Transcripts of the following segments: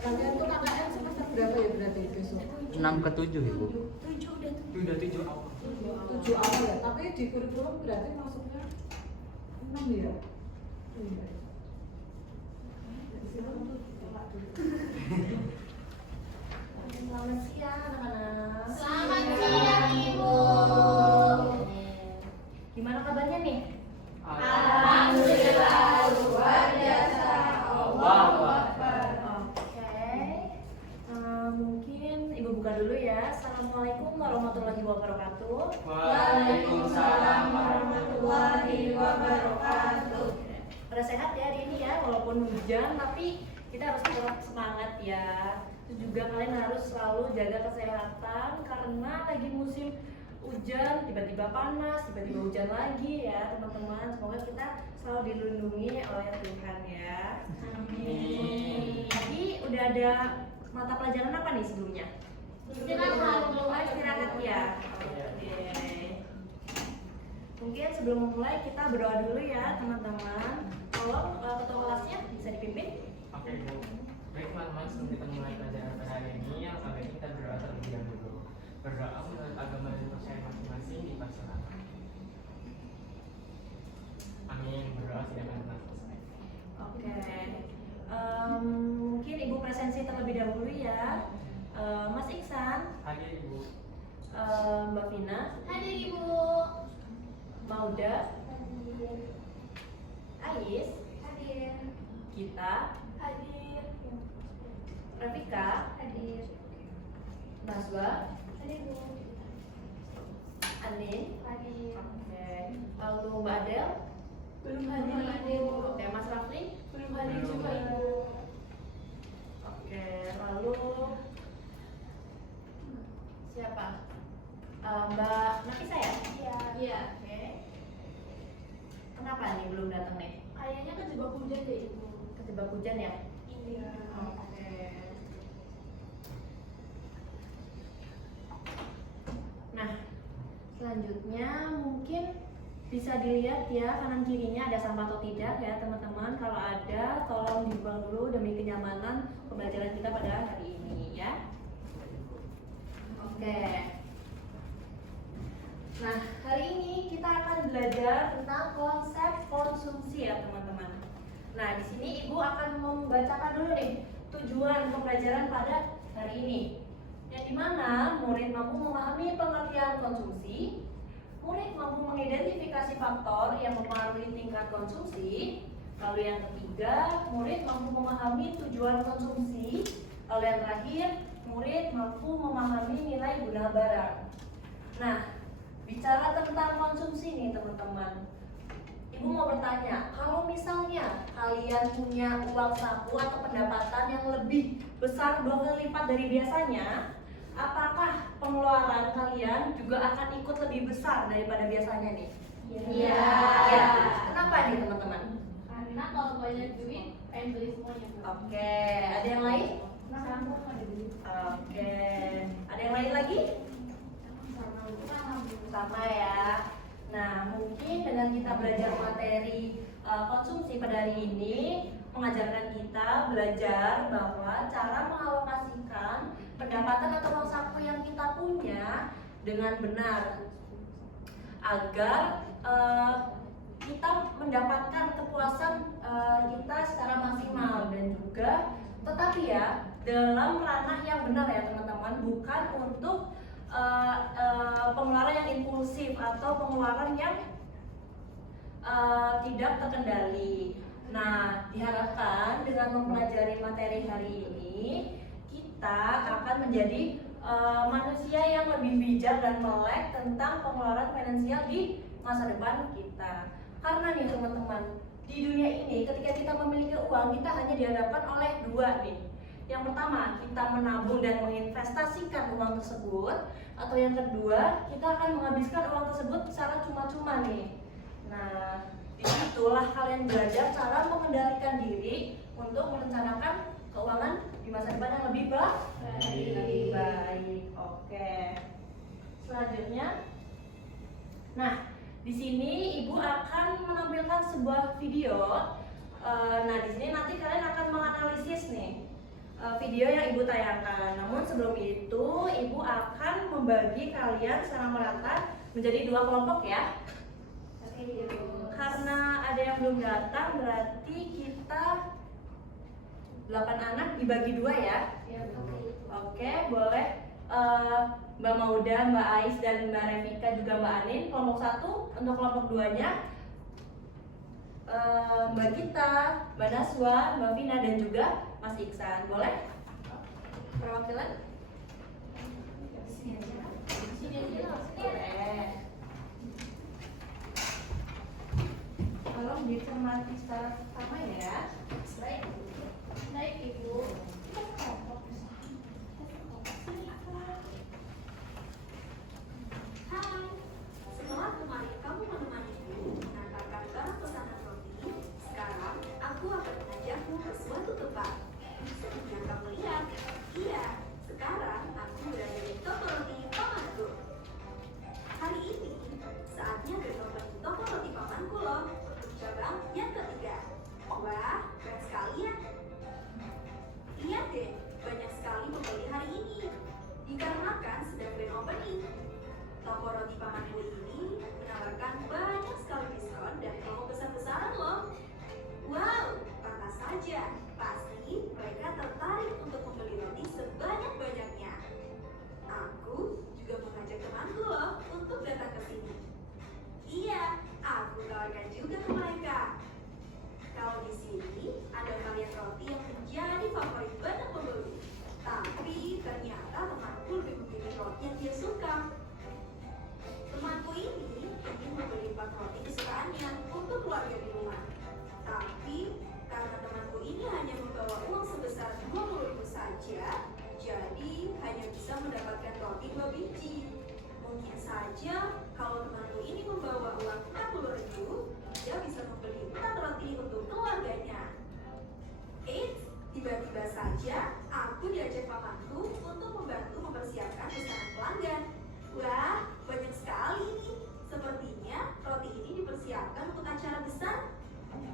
Kalian tuh KKN semester berapa ya berarti besok? 6 ke 7 Ibu. 7 awal. 7 awal ya, tapi di kurikulum berarti masuknya 6 ya? Iya. Selamat siang anak-anak. Selamat siang, Ibu. Gimana kabarnya nih? Alhamdulillah luar biasa. Allahu Akbar. Oke. Mungkin Ibu buka dulu ya. Assalamualaikum warahmatullahi wabarakatuh. Waalaikumsalam warahmatullahi wabarakatuh. Pada sehat ya hari ini ya, walaupun hujan tapi kita harus tetap semangat ya. Terus juga kalian harus selalu jaga kesehatan karena lagi musim hujan, tiba-tiba panas, tiba-tiba hujan lagi ya teman-teman. Semoga kita selalu dilindungi oleh Tuhan ya. Amin. Jadi udah ada mata pelajaran apa nih sebelumnya? Istirahat dulu. Istirahat ya. Oke. Mungkin sebelum memulai kita berdoa dulu ya teman-teman. Tolong ketua kelasnya bisa dipimpin. Oke Bu. Baik teman-teman, sebelum kita mulai pelajaran pada hari ini, yang sampai kita berdoa terlebih dahulu. Berdoa menurut agama dan percaya masing-masing dipersilakan. Amin. Berdoa tidak akan pernah selesai. Oke. Mungkin Ibu presensi terlebih dahulu ya. Mas Iksan, Hadir Ibu. Mbak Vina, Hadir Ibu. Mauda, Ais, Hadir. Gita, Hadir. Rafika, Hadir. Nazwa, Hadir Bu. Anin. Hadir. Oke. Lalu Mbak Adel, Belum hadir Bu. oke, Mas Rafli. Belum hadir juga Ibu. Oke, lalu siapa? Mbak Nafisa ya? Iya. Iya. Oke. Kenapa nih belum datang nih? Kayaknya kejebak hujan deh Ibu. Kejebak hujan ya? Iya. Oke. Nah, selanjutnya mungkin bisa dilihat ya kanan kirinya ada sampah atau tidak ya teman-teman. Kalau ada, tolong dibuang dulu demi kenyamanan pembelajaran kita pada hari ini ya. Oke. Nah, hari ini kita akan belajar tentang konsep konsumsi ya teman-teman. Nah, di sini Ibu akan membacakan dulu nih tujuan pembelajaran pada hari ini. Yang dimana murid mampu memahami pengertian konsumsi, murid mampu mengidentifikasi faktor yang mempengaruhi tingkat konsumsi, lalu yang ketiga, murid mampu memahami tujuan konsumsi, lalu yang terakhir, murid mampu memahami nilai guna barang. Nah, bicara tentang konsumsi nih teman-teman, Ibu mau bertanya, kalau misalnya kalian punya uang saku atau pendapatan yang lebih besar 2 kali lipat dari biasanya, apakah pengeluaran kalian juga akan ikut lebih besar daripada biasanya nih? Iya. Ya. Kenapa nih teman-teman? Karena kalau banyak duit, pengen beli semuanya Bu. Oke, ada yang lain? Sama ada duit. Oke, ada yang lain lagi? Sama Bu. Sama ya. Nah, mungkin dengan kita belajar materi konsumsi pada hari ini mengajarkan kita belajar bahwa cara mengalokasikan pendapatan atau uang saku yang kita punya dengan benar agar kita mendapatkan kepuasan kita secara maksimal dan juga tetapi ya dalam ranah yang benar ya teman-teman, bukan untuk pengeluaran yang impulsif atau pengeluaran yang tidak terkendali. Nah, diharapkan dengan mempelajari materi hari ini kita akan menjadi manusia yang lebih bijak dan melek tentang pengeluaran finansial di masa depan kita. Karena nih teman-teman, di dunia ini ketika kita memiliki uang, kita hanya dihadapkan oleh dua nih. Yang pertama, kita menabung dan menginvestasikan uang tersebut, atau yang kedua, kita akan menghabiskan uang tersebut secara cuma-cuma nih. Nah, disitulah kalian belajar cara mengendalikan diri untuk merencanakan keuangan di masa depan yang lebih baik. Oke. Selanjutnya, nah di sini Ibu akan menampilkan sebuah video. Nah di sini nanti kalian akan menganalisis nih video yang Ibu tayangkan. Namun sebelum itu, Ibu akan membagi kalian secara merata menjadi 2 kelompok ya. Oke, Ibu. Karena ada yang belum datang, berarti kita 8 anak dibagi 2 ya. Ya, oke, Ibu. Oke, boleh Mbak Mauda, Mbak Ais, dan Mbak Revika juga Mbak Anin. Kelompok 1, untuk kelompok 2-nya Mbak Gita, Mbak Naswa, Mbak Vina, dan juga Mas Iksan. Boleh? Perwakilan? Sini aja. Sini aja lah. Boleh. Tolong dicermati secara sama ya. Baik, Ibu. Baik, Ibu. Kita ke kelompok. Hai, setelah kemarin kamu menemaniku mengantarkan barang pesanan roti, sekarang aku akan mengajakmu ke suatu tempat. Seperti yang kamu lihat, iya, sekarang aku berada di toko roti pamanku. Hari ini, saatnya bertobat di toko roti pamanku loh, untuk cabang yang ketiga. Wah, keren sekali ya. Iya deh, banyak sekali pembeli hari ini, dikarenakan sedang grand opening. Toko roti pamanku ini menawarkan banyak sekali diskon dan promo besar-besaran loh. Wow, pantas saja. Pasti mereka tertarik untuk membeli roti sebanyak-banyaknya. Aku juga mengajak temanku loh untuk datang ke sini. Iya, aku tawarkan juga ke mereka. Kalau di sini ada varian roti yang menjadi favorit banyak pembeli. Tapi ternyata temanku lebih memilih roti yang dia suka. Temanku ini ingin membeli 4 roti kesukaannya untuk keluarga di rumah. Tapi karena temanku ini hanya membawa uang sebesar 20.000 saja, jadi hanya bisa mendapatkan roti 2 biji. Mungkin saja kalau temanku ini membawa uang 60.000, dia bisa membeli 4 roti untuk keluarganya. Eits, tiba-tiba saja aku diajak pamanku untuk membantu mempersiapkan pesanan pelanggan. Wah, banyak sekali nih. Sepertinya roti ini dipersiapkan untuk acara besar.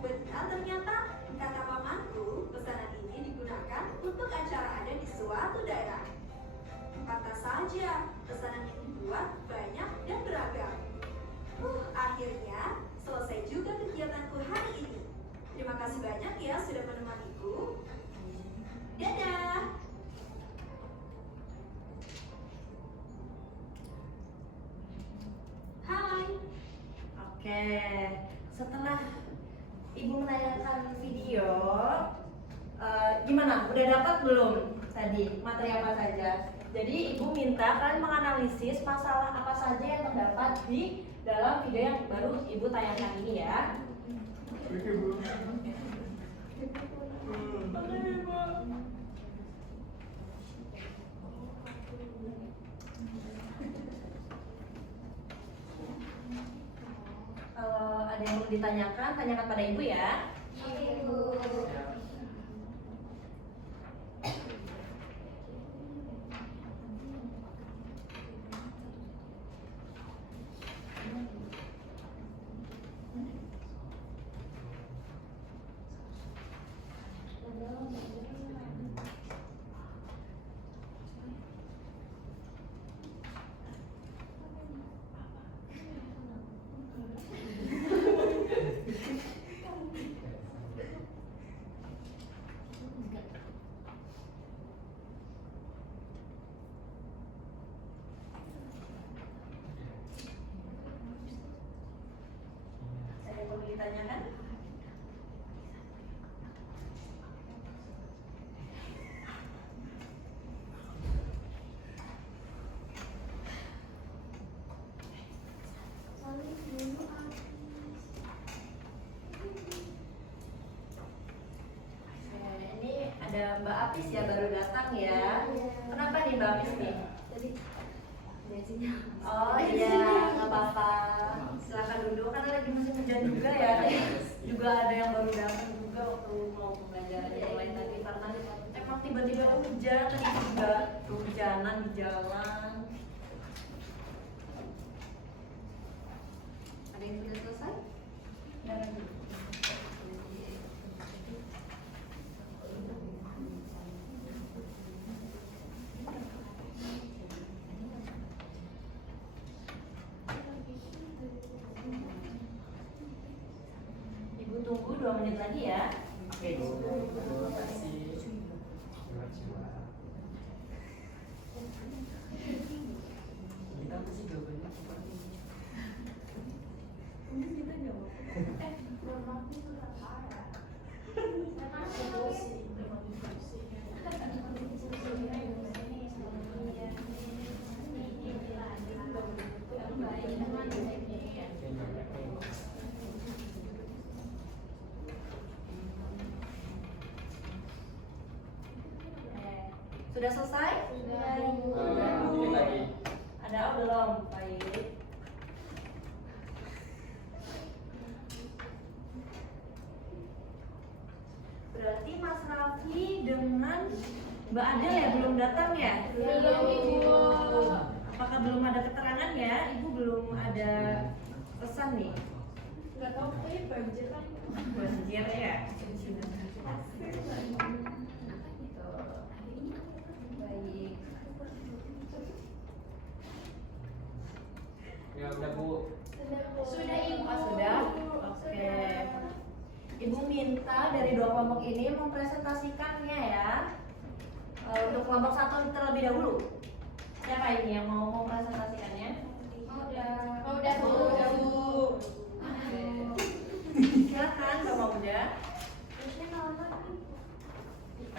Benar ternyata, kata pamanku, pesanan ini digunakan untuk acara ada di suatu daerah. Pantas saja, pesanan yang dibuat banyak dan beragam. Akhirnya selesai juga kegiatanku hari ini. Terima kasih banyak ya sudah menemaniku. Dadah! Hai. Oke, setelah Ibu menayangkan video, gimana? Udah dapat belum tadi materi apa saja? Jadi Ibu minta kalian menganalisis masalah apa saja yang terdapat di dalam video yang baru Ibu tayangkan ini ya. Kalau ada yang mau ditanyakan, tanyakan pada Ibu ya. Oke, Ibu. Ada yang mau ditanyakan? Ini ada Mbak Apis ya, baru datang ya. Kenapa nih Mbak Apis nih? Tadi gajinya. Oh iya, nggak apa-apa. Silakan duduk karena lagi musim hujan juga ya. Tadi juga ada yang baru datang juga waktu mau pembelajaran yang lain tadi karena emang tiba-tiba hujan, tadi juga kehujanan di jalan. Ada yang sudah selesai? menit lagi ya. Oke, Bu. Terima kasih. Jiwa-jiwa. Kita apa sih jawabannya? Mungkin kita jawab. Sudah selesai? Dikit lagi. Ada belum? Baik. Berarti Mas Raffi dengan Mbak Adel ya belum datang ya? Belum, Ibu. Apakah belum ada keterangan ya? Ibu belum ada pesan nih? Nggak tahu, kayaknya banjir kan. Banjir ya? Baik. Ya udah, Bu. Sudah, Ibu. Oh, sudah? Oke. Ibu minta dari dua kelompok ini mempresentasikannya ya. Untuk kelompok satu terlebih dahulu. Siapa ini yang mau mempresentasikannya? Udah, Bu. Oke. Silakan Bapak Muda.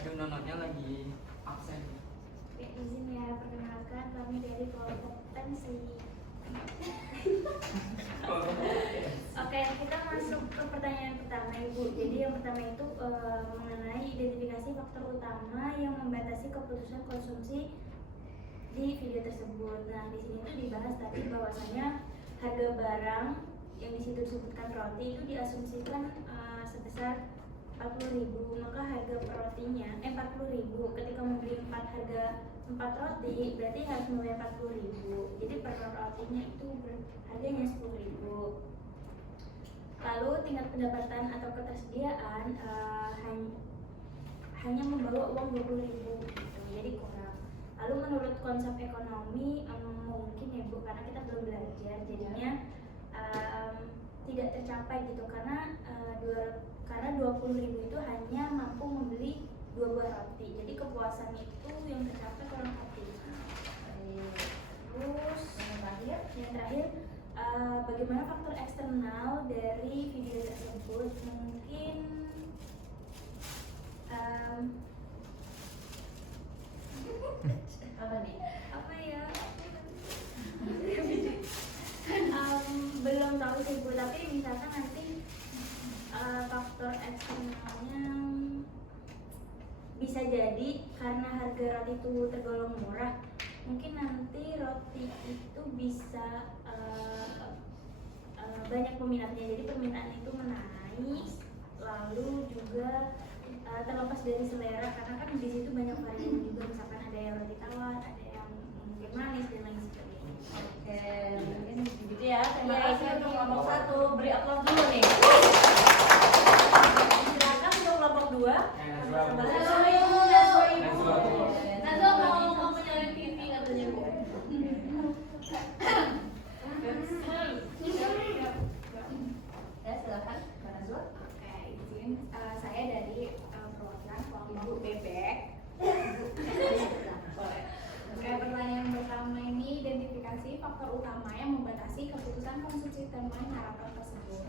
Aduh, nontonnya lagi absen. Izin ya, perkenalkan kami dari kelompok pensi. Oke, kita masuk ke pertanyaan pertama, Ibu. Jadi yang pertama itu mengenai identifikasi faktor utama yang membatasi keputusan konsumsi di video tersebut. Nah, di sini tuh dibahas tadi bahwasanya harga barang yang di situ disebutkan roti itu diasumsikan sebesar 40.000, maka harga per rotinya 40.000. Ketika membeli harga 4 roti berarti harus membayar 40.000. Jadi per rotinya itu harganya 10.000. Lalu tingkat pendapatan atau ketersediaan hanya membawa uang 20.000 gitu, jadi kurang. Lalu menurut konsep ekonomi mungkin ya Bu, karena kita belum belajar jadinya tidak tercapai gitu, karena 20.000 itu hanya mampu membeli 2 buah roti. Jadi kepuasan itu yang tercapai kurang lebih. Terus yang terakhir bagaimana faktor eksternal dari video tersebut? Mungkin Apa nih? apa ya? Belum tahu sih Bu, tapi misalkan nanti faktor eksternalnya bisa jadi karena harga roti itu tergolong murah, mungkin nanti roti itu bisa banyak peminatnya, jadi permintaan itu menaik. Lalu juga terlepas dari selera, karena kan di situ banyak varian juga, misalkan ada yang roti tawar, ada yang mungkin manis dan lain sebagainya. Oke, mungkin begitu ya. Terima Ya, kasih itu untuk dia. kelompok satu. Beri aplaus dulu nih. Silakan untuk kelompok dua. Nazwa mau nyalain TV katanya, Bu. Ya, silakan, Mbak Nazwa. Oke, izin saya dari perwakilan kelompok bebek. Oke, pertanyaan pertama ini identifikasi faktor utama yang membatasi keputusan konsumsi teman harapan tersebut.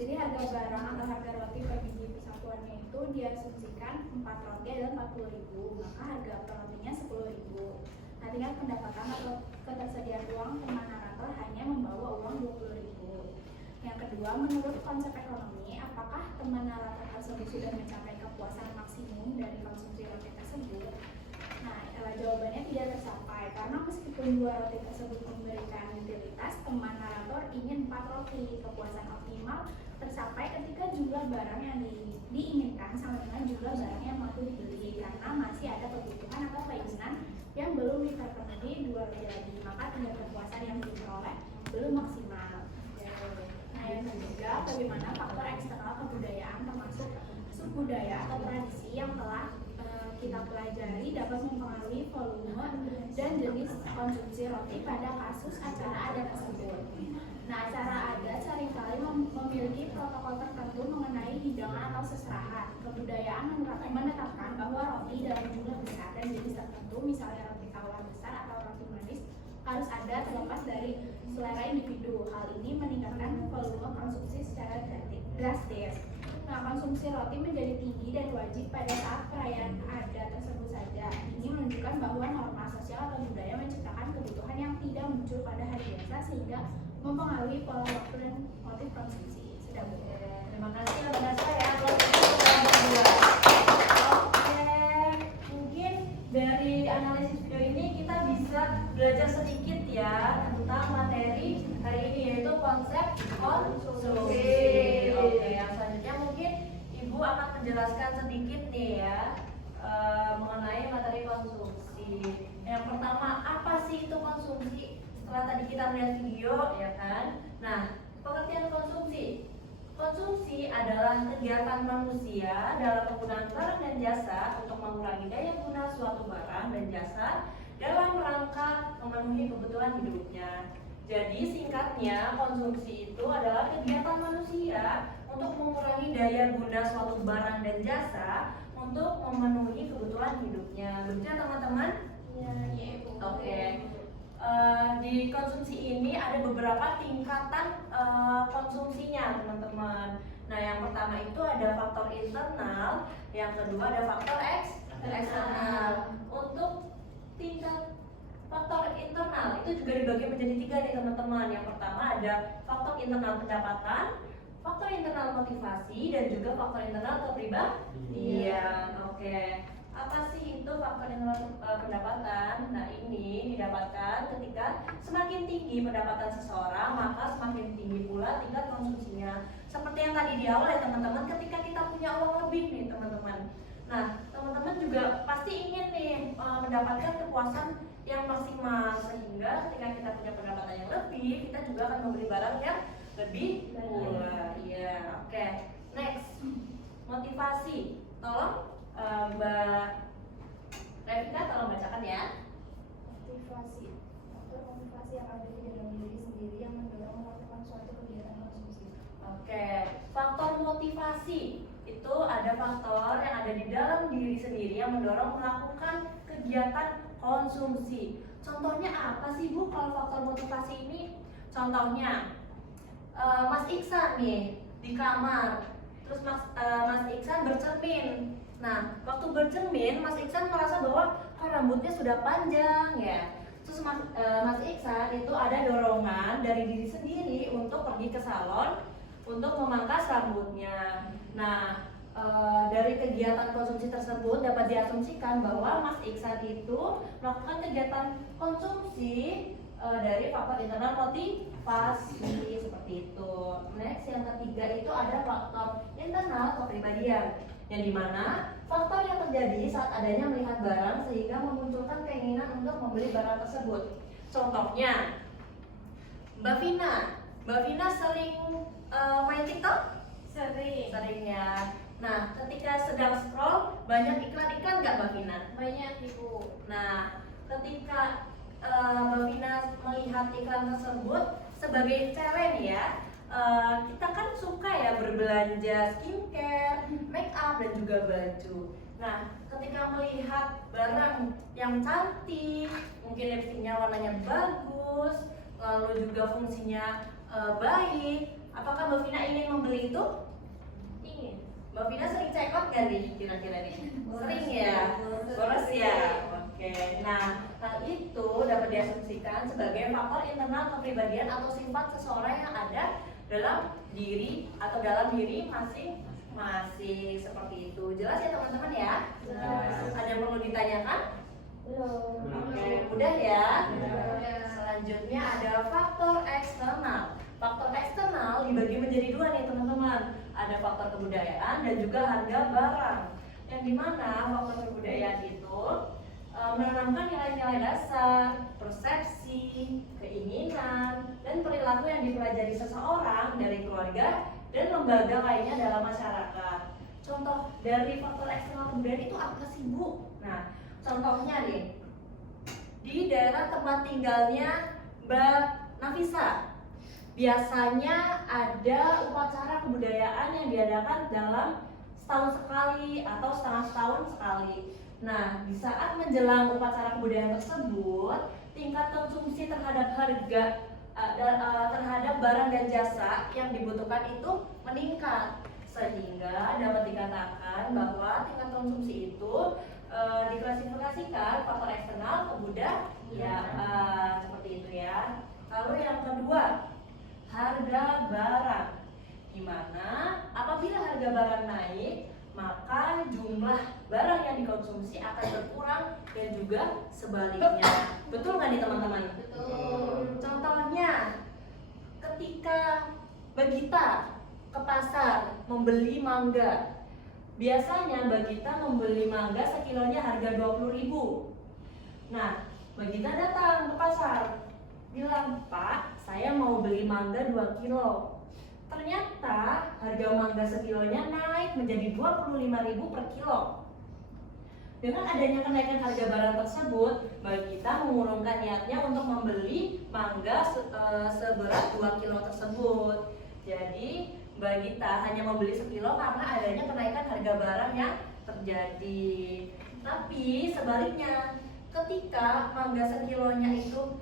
Jadi harga barang atau harga roti per biji persatuannya itu diasumsikan 4 roti adalah 40.000, maka harga per rotinya 10.000. Nah, tingkat pendapatan atau ketersediaan uang teman narator hanya membawa uang 20.000. Yang kedua, menurut konsep ekonomi, apakah teman narator tersebut sudah mencapai kepuasan maksimum dari konsumsi roti tersebut? Nah, jawabannya tidak tercapai karena meskipun 2 roti tersebut memberikan utilitas, teman narator ingin 4 roti. Kepuasan optimal tercapai ketika jumlah barang yang diinginkan sama dengan jumlah barang yang mampu dibeli, karena masih ada kebutuhan atau keinginan yang belum terpenuhi 2 roti lagi, maka tingkat kepuasan yang diperoleh belum maksimal. Nah, yang ketiga, bagaimana faktor eksternal kebudayaan termasuk subbudaya atau tradisi yang telah kita pelajari dapat mempengaruhi volume dan jenis konsumsi roti pada kasus acara adat tersebut. Nah, cara adat seringkali memiliki protokol tertentu mengenai hidangan atau seserahan. Kebudayaan menetapkan bahwa roti dalam jumlah besar dan jenis tertentu, misalnya roti tawar besar atau roti manis, harus ada terlepas dari selera individu. Hal ini meningkatkan volume konsumsi secara drastis. Nah, konsumsi roti menjadi tinggi dan wajib pada saat perayaan adat tersebut saja. Ini menunjukkan bahwa norma sosial atau budaya menciptakan kebutuhan yang tidak muncul pada hari biasa sehingga mempengaruhi pola waktu dan motif konsumsi. Sudah Bu. Terima kasih Vanessa ya. Oke, mungkin dari analisis video ini kita bisa belajar sedikit ya tentang materi hari ini, yaitu konsep konsumsi. Oke, yang selanjutnya mungkin Ibu akan menjelaskan sedikit nih ya mengenai materi konsumsi. Yang pertama, apa sih itu konsumsi? Setelah tadi kita melihat video ya kan. Nah, pengertian konsumsi. Konsumsi adalah kegiatan manusia dalam penggunaan barang dan jasa untuk mengurangi daya guna suatu barang dan jasa dalam rangka memenuhi kebutuhan hidupnya. Jadi singkatnya, konsumsi itu adalah kegiatan manusia untuk mengurangi daya guna suatu barang dan jasa untuk memenuhi kebutuhan hidupnya. Betul ya teman-teman? Iya, Ibu. Oke. Di konsumsi ini ada beberapa tingkatan konsumsinya teman-teman. Nah, yang pertama itu ada faktor internal, yang kedua ada faktor eksternal. Untuk tingkat faktor internal itu juga dibagi menjadi 3 nih teman-teman. Yang pertama ada faktor internal pendapatan, faktor internal motivasi, dan juga faktor internal kepribadian. Oke. Apa sih itu faktor internal pendapatan? Nah, ini didapatkan ketika semakin tinggi pendapatan seseorang, maka semakin tinggi pula tingkat konsumsinya. Seperti yang tadi di awal ya teman-teman, ketika kita punya uang lebih nih teman-teman. Nah, teman-teman juga pasti ingin nih mendapatkan kepuasan yang maksimal, sehingga ketika kita punya pendapatan yang lebih, kita juga akan membeli barang yang lebih murah. Iya, oke. Next, motivasi. Tolong Mbak Revika tolong bacakan ya. Motivasi. Faktor motivasi yang ada di dalam diri sendiri yang mendorong melakukan suatu kegiatan konsumsi. Oke, faktor motivasi itu ada faktor yang ada di dalam diri sendiri yang mendorong melakukan kegiatan konsumsi. Contohnya apa sih Bu kalau faktor motivasi ini? Contohnya Mas Iksan nih di kamar, terus Mas Iksan bercermin. Nah, waktu bercermin, Mas Iksan merasa bahwa rambutnya sudah panjang ya. Terus Mas Iksan itu ada dorongan dari diri sendiri untuk pergi ke salon untuk memangkas rambutnya. Nah, dari kegiatan konsumsi tersebut dapat diasumsikan bahwa Mas Iksan itu melakukan kegiatan konsumsi dari faktor internal motivasi seperti itu. Next, yang ketiga itu ada faktor internal kepribadian, yang dimana faktor yang terjadi saat adanya melihat barang sehingga memunculkan keinginan untuk membeli barang tersebut. Contohnya, Mbak Vina sering main TikTok? Sering ya. Nah, ketika sedang scroll banyak iklan-iklan nggak Mbak Vina? Banyak Ibu. Nah, ketika Mbak Vina melihat iklan tersebut, sebagai cewek nih ya, kita kan suka ya berbelanja skincare, make up, dan juga baju. Nah, ketika melihat barang yang cantik, mungkin lipstiknya warnanya bagus, lalu juga fungsinya baik, apakah Mbak Vina ingin membeli itu? Ingin. Mbak Vina sering check out gak nih kira-kira nih? Sering ya? Boros ya? Oke. Nah, hal itu dapat diasumsikan sebagai faktor internal kepribadian atau sifat seseorang yang ada dalam diri atau dalam diri masing-masing, seperti itu. Jelas ya teman-teman ya? Jelas. Ada yang perlu ditanyakan? Belum. Oke, mudah ya? Mudah. Selanjutnya ada faktor eksternal. Faktor eksternal dibagi menjadi 2 nih teman-teman. Ada faktor kebudayaan dan juga harga barang. Yang dimana faktor kebudayaan itu menanamkan nilai-nilai dasar, persepsi, keinginan, dan perilaku yang dipelajari seseorang dari keluarga dan lembaga lainnya dalam masyarakat. Contoh dari faktor eksternal kebudayaan itu apa sih Bu? Nah, contohnya nih, di daerah tempat tinggalnya Mbak Nafisa. biasanya ada upacara kebudayaan yang diadakan dalam setahun sekali atau setengah setahun sekali. Nah, di saat menjelang upacara kebudayaan tersebut, tingkat konsumsi terhadap terhadap barang dan jasa yang dibutuhkan itu meningkat, sehingga dapat dikatakan bahwa tingkat konsumsi itu diklasifikasikan faktor eksternal ke budayaan, seperti itu ya. Lalu yang kedua, harga barang, di mana apabila harga barang naik, maka jumlah barang yang dikonsumsi akan berkurang dan juga sebaliknya. Betul nggak nih teman-teman? Betul. Contohnya, ketika Bagita ke pasar membeli mangga, biasanya Bagita membeli mangga sekilonya harga 20.000. Nah, Bagita datang ke pasar, bilang, "Pak, saya mau beli mangga 2 kilo." Ternyata harga mangga sekilonya naik menjadi 25.000 per kilo. Dengan adanya kenaikan harga barang tersebut, Bagita mengurungkan niatnya untuk membeli mangga seberat 2 kilo tersebut. Jadi Bagita hanya membeli sekilo karena adanya kenaikan harga barang yang terjadi. Tapi sebaliknya, ketika mangga sekilonya itu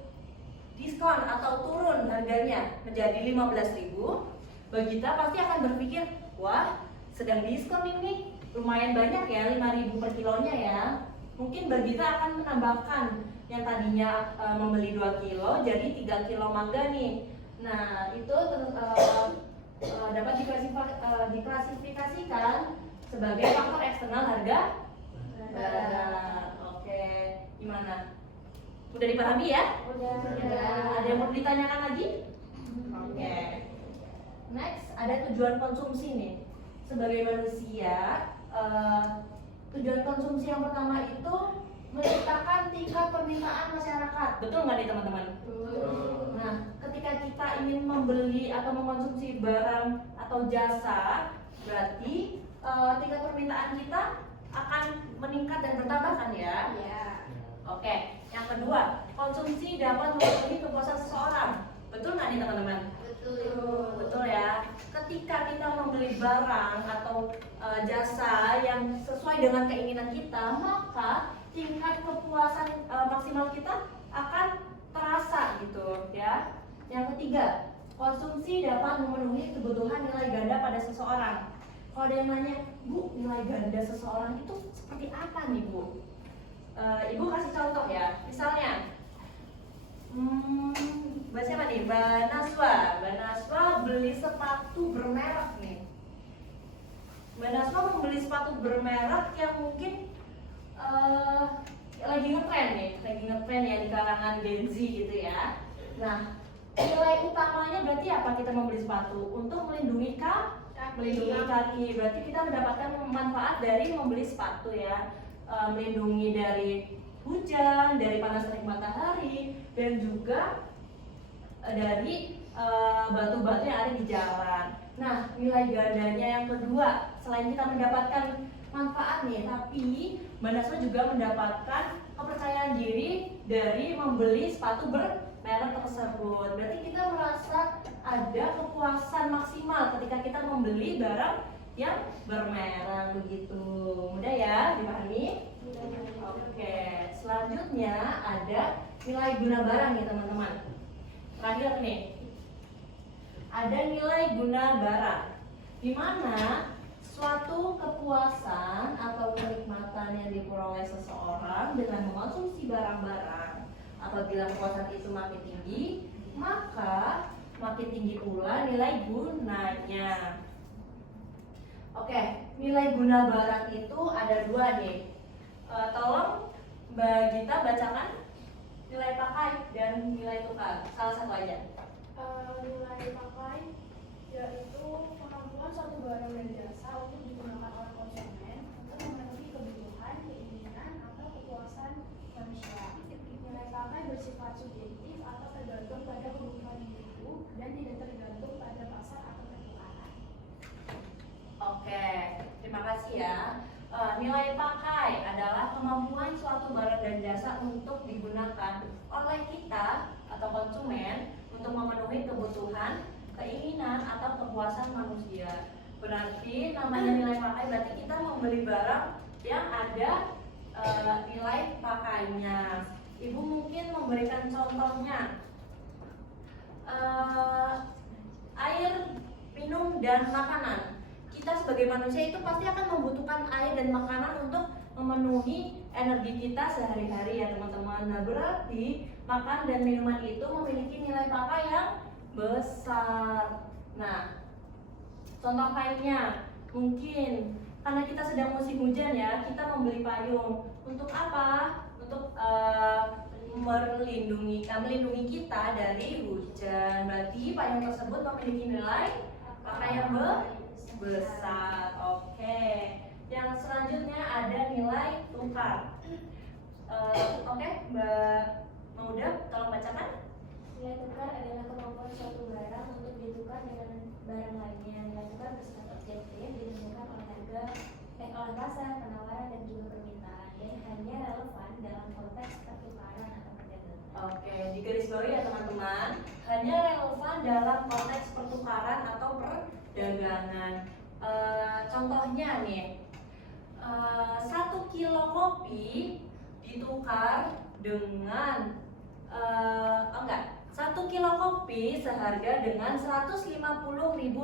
diskon atau turun harganya menjadi 15.000, Bagita pasti akan berpikir, wah, sedang diskon ini, lumayan banyak ya, 5.000 per kilonya ya. Mungkin Bagita akan menambahkan yang tadinya membeli 2 kilo jadi 3 kilo mangga nih. Nah, itu dapat diklasifikasikan sebagai faktor eksternal harga barang. Oke, gimana? Udah dipahami ya? Udah. Ada yang mau ditanyakan lagi? Oke. Next, ada tujuan konsumsi nih. Sebagai manusia, tujuan konsumsi yang pertama itu menciptakan tingkat permintaan masyarakat. Betul nggak nih teman-teman? Betul. Nah, ketika kita ingin membeli atau mengkonsumsi barang atau jasa, berarti tingkat permintaan kita akan meningkat dan bertambah kan ya? Iya. Oke, yang kedua, konsumsi dapat memenuhi kepuasan seseorang. Betul nggak nih teman-teman? Betul. Betul ya. Ketika kita membeli barang atau jasa yang sesuai dengan keinginan kita, maka tingkat kepuasan maksimal kita akan terasa gitu ya. Yang ketiga, konsumsi dapat memenuhi kebutuhan nilai ganda pada seseorang. Kalau ada yang nanya, Bu, nilai ganda seseorang itu seperti apa nih Bu? Ibu kasih contoh ya. Misalnya, Mbak siapa nih? Mbak Naswa. Mbak Naswa beli sepatu bermerek nih. Mbak Naswa membeli sepatu bermerek yang mungkin lagi ngetren ya di kalangan Gen Z gitu ya. Nah, nilai utamanya berarti apa kita membeli sepatu? Untuk melindungi kaki. Berarti kita mendapatkan manfaat dari membeli sepatu ya. Melindungi dari hujan, dari panas terik matahari, dan juga dari batu-batu yang ada di jalan. Nah, nilai gandanya yang kedua, selain kita mendapatkan manfaat nih, tapi Mbak Naswa juga mendapatkan kepercayaan diri dari membeli sepatu bermerek tersebut. Berarti kita merasa ada kepuasan maksimal ketika kita membeli barang yang bermerek begitu. Mudah ya dipahami? Oke, selanjutnya ada nilai guna barang nih teman-teman. Terakhir nih, ada nilai guna barang, di mana suatu kepuasan atau kenikmatan yang diperoleh seseorang dengan mengkonsumsi barang-barang. Apabila kepuasan itu makin tinggi, maka makin tinggi pula nilai gunanya. Oke, nilai guna barang itu ada dua nih. Tolong Mbak Gita bacakan nilai pakai dan nilai tukar. Salah satu aja. Nilai pakai yaitu kemampuan suatu barang dan jasa untuk digunakan oleh konsumen untuk memenuhi kebutuhan, keinginan, atau kepuasan manusia. Nilai pakai bersifat subjektif atau tergantung pada kebutuhan individu dan tidak tergantung pada pasar atau pertukaran. Oke, terima kasih ya. Nilai pakai adalah kemampuan suatu barang dan jasa untuk digunakan oleh kita atau konsumen untuk memenuhi kebutuhan, keinginan atau kepuasan manusia. Berarti namanya nilai pakai berarti kita membeli barang yang ada nilai pakainya. Ibu mungkin memberikan contohnya air, minum, dan makanan. Kita sebagai manusia itu pasti akan membutuhkan air dan makanan untuk memenuhi energi kita sehari-hari ya teman-teman. Nah berarti makan dan minuman itu memiliki nilai pakai yang besar. Nah contoh lainnya mungkin karena kita sedang musim hujan ya, kita membeli payung. Untuk apa? Untuk melindungi kita dari hujan. Berarti payung tersebut memiliki nilai pakai yang besar. Oke. Yang selanjutnya ada nilai tukar. Oke, Mbak Mauda, tolong bacakan. Nilai tukar adalah kemampuan suatu barang untuk ditukar dengan barang lainnya. Nilai tukar bersifat objektif, ditentukan oleh harga, oleh pasar, penawaran, dan juga permintaan, dan hanya relevan dalam konteks pertukaran atau perdagangan. Oke, digarisbawahi ya teman-teman. Hanya relevan dalam konteks pertukaran atau perdagangan. Contohnya nih, 1 kilo kopi ditukar dengan 1 kilo kopi seharga dengan Rp150.000.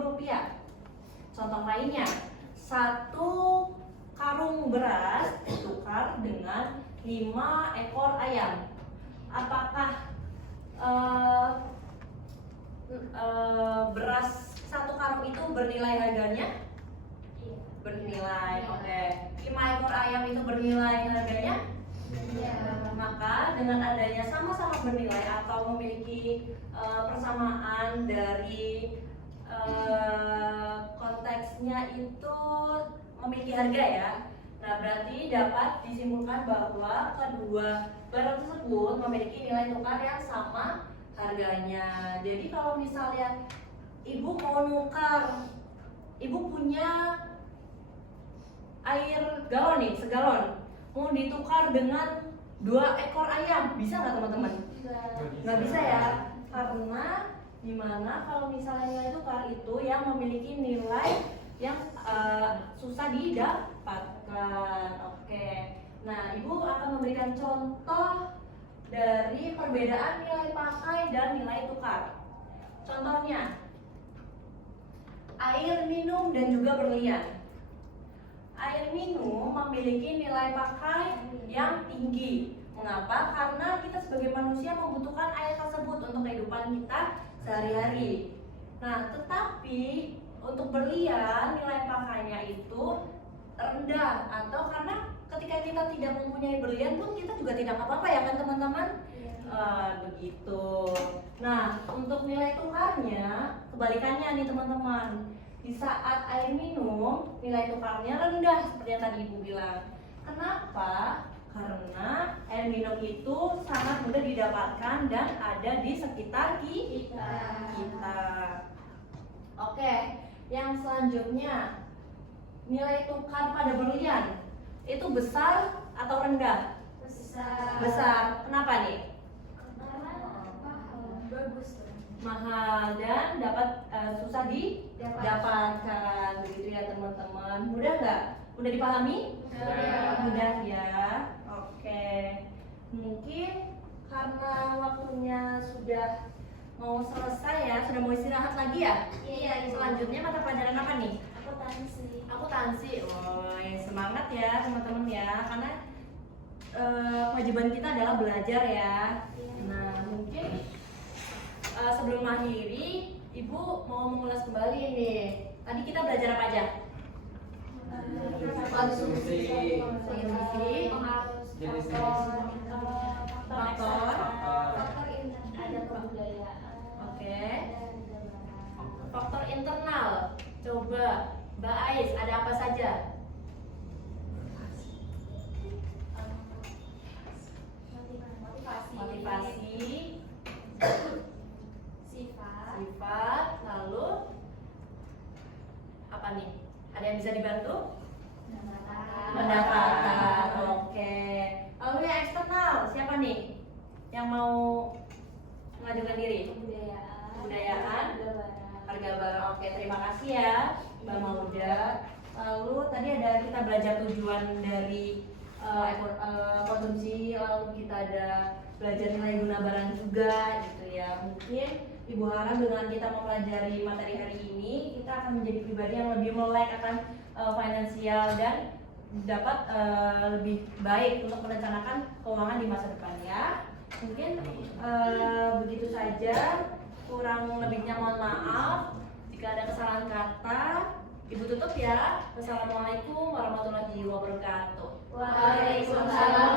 Contoh lainnya, 1 karung beras ditukar dengan 5 ekor ayam. Apakah beras 1 karung itu bernilai harganya? Iya. Bernilai, oke. 5 ekor ayam itu bernilai harganya? Iya. Maka dengan adanya sama-sama bernilai atau memiliki persamaan dari konteksnya itu memiliki harga ya. Nah berarti dapat disimpulkan bahwa kedua barang tersebut memiliki nilai tukar yang sama harganya. Jadi kalau misalnya ibu mau nukar, ibu punya air galon nih, segalon, mau ditukar dengan 2 ekor ayam, bisa nggak teman-teman? Nggak bisa ya, karena dimana kalau misalnya nilai tukar itu yang memiliki nilai yang susah didapatkan. Oke, nah ibu akan memberikan contoh dari perbedaan nilai pakai dan nilai tukar. Contohnya, air minum dan juga berlian. Air minum memiliki nilai pakai yang tinggi. Mengapa? Karena kita sebagai manusia membutuhkan air tersebut untuk kehidupan kita sehari-hari. Nah, tetapi untuk berlian nilai pakainya itu rendah, atau karena ketika kita tidak mempunyai berlian pun kita juga tidak apa-apa ya kan teman-teman? Begitu. Nah, untuk nilai tukarnya kebalikannya nih teman-teman. Di saat air minum nilai tukarnya rendah seperti yang tadi ibu bilang. Kenapa? Karena air minum itu sangat mudah didapatkan dan ada di sekitar kita. Oke, yang selanjutnya nilai tukar pada berlian itu besar atau rendah? Besar. Kenapa nih? Bagus. Mahal dan susah didapatkan, begitu ya teman-teman. Mudah nggak? Mudah dipahami? Mudah ya. Oke. Mungkin karena waktunya sudah mau selesai ya, sudah mau istirahat lagi ya. Iya. Selanjutnya mata pelajaran apa nih? Akuntansi. Semangat ya teman-teman ya, karena kewajiban kita adalah belajar ya. Nah mungkin sebelum mengakhiri, ibu mau mengulas kembali nih. Tadi kita belajar apa aja? Konsumsi, Jenis faktor, ada kebudayaan. oke. Faktor internal. Coba Mbak Ais, ada apa saja? Motivasi, sifat, lalu apa nih? Ada yang bisa dibantu? Pendapatan. Oke. Lalu yang eksternal, siapa nih yang mau mengajukan diri? Kebudayaan. kebudayaan, harga barang. Oke, terima kasih ya Mbak Mauda. Lalu tadi ada kita belajar tujuan dari konsumsi, lalu kita ada belajar nilai guna barang juga gitu ya. Mungkin Ibu harap dengan kita mempelajari materi hari ini, kita akan menjadi pribadi yang lebih melek akan finansial dan dapat lebih baik untuk merencanakan keuangan di masa depan ya. Mungkin begitu saja, kurang lebihnya mohon maaf. Jika ada kesalahan kata, Ibu tutup ya. Wassalamualaikum warahmatullahi wabarakatuh. Waalaikumsalam